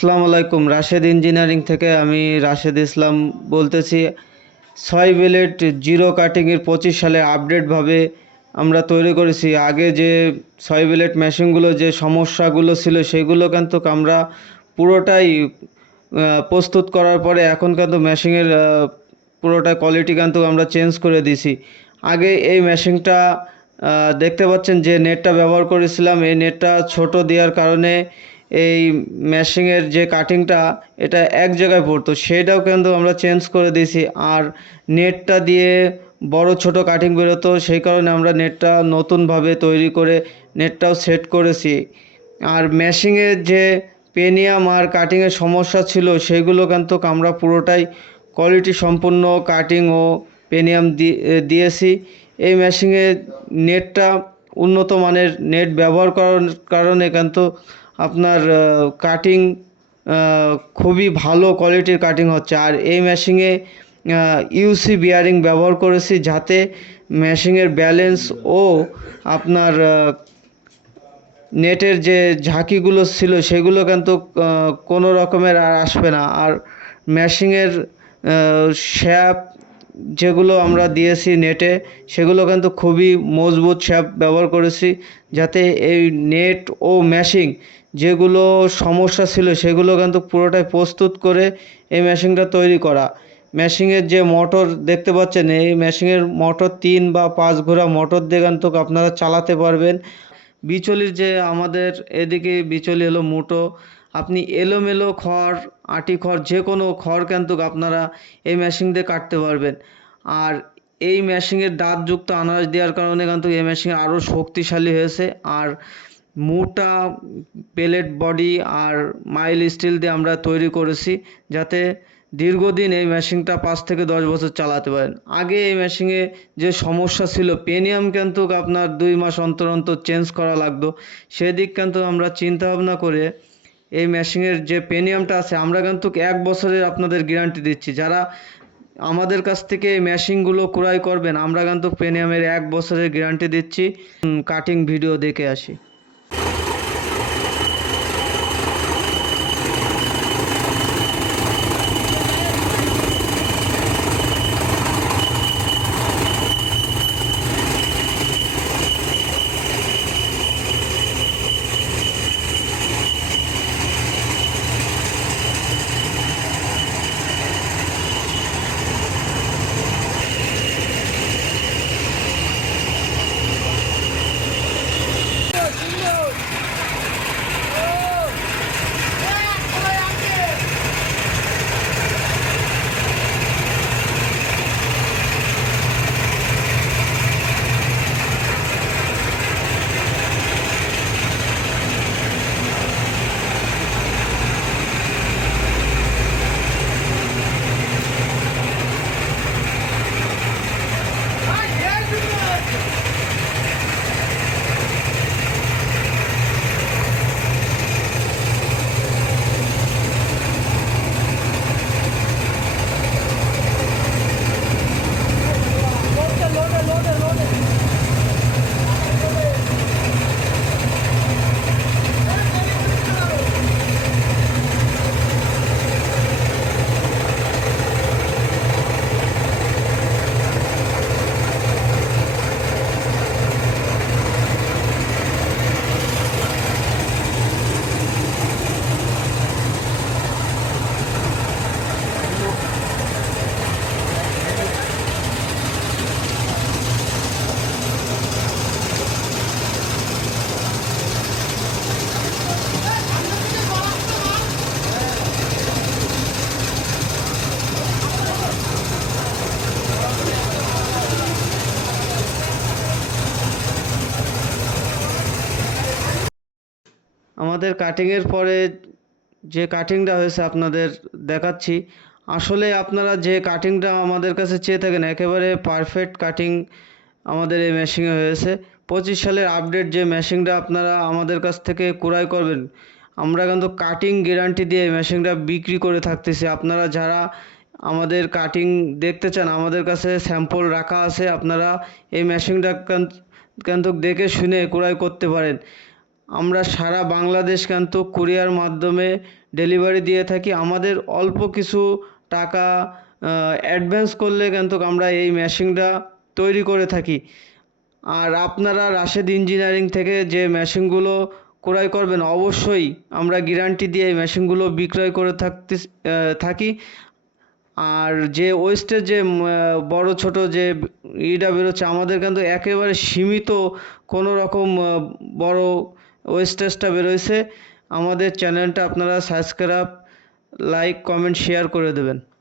আসসালামু আলাইকুম। রাশেদ ইঞ্জিনিয়ারিং থেকে আমি রাশেদ ইসলাম বলতেছি। 6 বিলেট জিরো কাটিংয়ের 25 সালে আপডেটভাবে আমরা তৈরি করেছি। আগে যে 6 বিলেট মেশিনগুলো যে সমস্যাগুলো ছিল সেগুলো কিন্তু আমরা পুরোটাই প্রস্তুত করার পরে এখন কিন্তু মেশিনের পুরোটা কোয়ালিটি কিন্তু আমরা চেঞ্জ করে দিছি। আগে এই মেশিনটা দেখতে পাচ্ছেন যে নেটটা ব্যবহার করেছিলাম, এই নেটটা ছোট দেওয়ার কারণে এই মেশিনের যে কাটিংটা এটা এক জায়গায় পড়তো, সেটাও কিন্তু আমরা চেঞ্জ করে দিয়েছি। আর নেটটা দিয়ে বড় ছোট কাটিং বেরোতো, সেই কারণে আমরা নেটটা নতুনভাবে তৈরি করে নেটটাও সেট করেছি। আর মেশিনের যে পেনিয়াম আর কাটিংয়ের সমস্যা ছিল সেগুলো কিন্তু আমরা পুরোটাই কোয়ালিটি সম্পন্ন কাটিং ও পেনিয়াম দিয়েছি। এই মেশিনে নেটটা উন্নত মানের নেট ব্যবহার করার কারণে কিন্তু আপনার কাটিং খুবই ভালো কোয়ালিটির কাটিং হচ্ছে। আর এই মেশিনে ইউসি বিয়ারিং ব্যবহার করেছি যাতে মেশিনের ব্যালেন্স ও আপনার নেটের যে ঝাঁকিগুলো ছিল সেগুলো কিন্তু কোনো রকমের আর আসবে না। আর মেশিনের শ্যাপ যেগুলো আমরা দিয়েছি নেটে সেগুলো কিন্তু খুবই মজবুত শ্যাপ ব্যবহার করেছি যাতে এই নেট ও মেশিন যেগুলো সমস্যা ছিল সেগুলো কিন্তু পুরোটাই প্রস্তুত করে এই মেশিনটা তৈরি করা। মেশিনের যে মোটর দেখতে পাচ্ছেন, এই মেশিনের মোটর 3 বা 5 ঘোড়া মোটর দিয়ে কিন্তু আপনারা চালাতে পারবেন। বিচলির যে আমাদের এদিকে বিচলি হলো মুটো, আপনি এলোমেলো খড় আটি খড় যে কোনো খড় কিন্তু আপনারা এই মেশিন দিয়ে কাটতে পারবেন। আর এই মেশিনের দাঁতযুক্ত আনাজ দেওয়ার কারণে কিন্তু এই মেশিন আরও শক্তিশালী হয়েছে। আর মোটা পেলেট বডি আর মাইল স্টিল দিয়ে আমরা তৈরি করেছি যাতে দীর্ঘদিন এই মেশিনটা 5 থেকে 10 বছর চালাতে পারেন। আগে এই মেশিনে যে সমস্যা ছিল, পেনিয়াম কিন্তু আপনার 2 মাস অন্তর অন্তর চেঞ্জ করা লাগতো। সেদিক কিন্তু আমরা চিন্তা ভাবনা করে এই মেশিনের যে পেনিয়ামটা আছে আমরা কিন্তু 1 বছরের আপনাদের গ্যারান্টি দিচ্ছি। যারা আমাদের কাছ থেকে এই মেশিনগুলো ক্রয় করবেন আমরা কিন্তু পেনিয়ামের 1 বছরের গ্যারান্টি দিচ্ছি। কাটিং ভিডিও দেখে আসি। আমাদের কাটিংয়ের পরে যে কাটিংটা হয়েছে আপনাদের দেখাচ্ছি। আসলে আপনারা যে কাটিংটা আমাদের কাছে চেয়ে থাকেন একেবারে পারফেক্ট কাটিং আমাদের এই মেশিনে হয়েছে। 25 সালের আপডেট যে মেশিনটা আপনারা আমাদের কাছ থেকে ক্রয় করবেন আমরা কিন্তু কাটিং গ্যারান্টি দিয়ে এই মেশিনটা বিক্রি করে থাকতেছি। আপনারা যারা আমাদের কাটিং দেখতে চান আমাদের কাছে স্যাম্পল রাখা আছে, আপনারা এই মেশিনটা কিন্তু দেখে শুনে ক্রয় করতে পারেন। আমরা সারা বাংলাদেশ কিন্তু কুরিয়ার মাধ্যমে ডেলিভারি দিয়ে থাকি। আমাদের অল্প কিছু টাকা অ্যাডভান্স করলে কিন্তু আমরা এই মেশিনটা তৈরি করে থাকি। আর আপনারা রাশেদ ইঞ্জিনিয়ারিং থেকে যে মেশিনগুলো ক্রয় করবেন, অবশ্যই আমরা গ্যারান্টি দিয়ে এই মেশিনগুলো বিক্রয় করে থাকি। আর যে ওয়েস্টের যে বড় ছোট যে ইটা বেরোচ্ছে, আমাদের কিন্তু একেবারে সীমিত কোনো রকম বড় ওয়েস্টেজটা বেরোয়ছে। আমাদের চ্যানেলটা আপনারা সাবস্ক্রাইব, লাইক, কমেন্ট, শেয়ার করে দেবেন।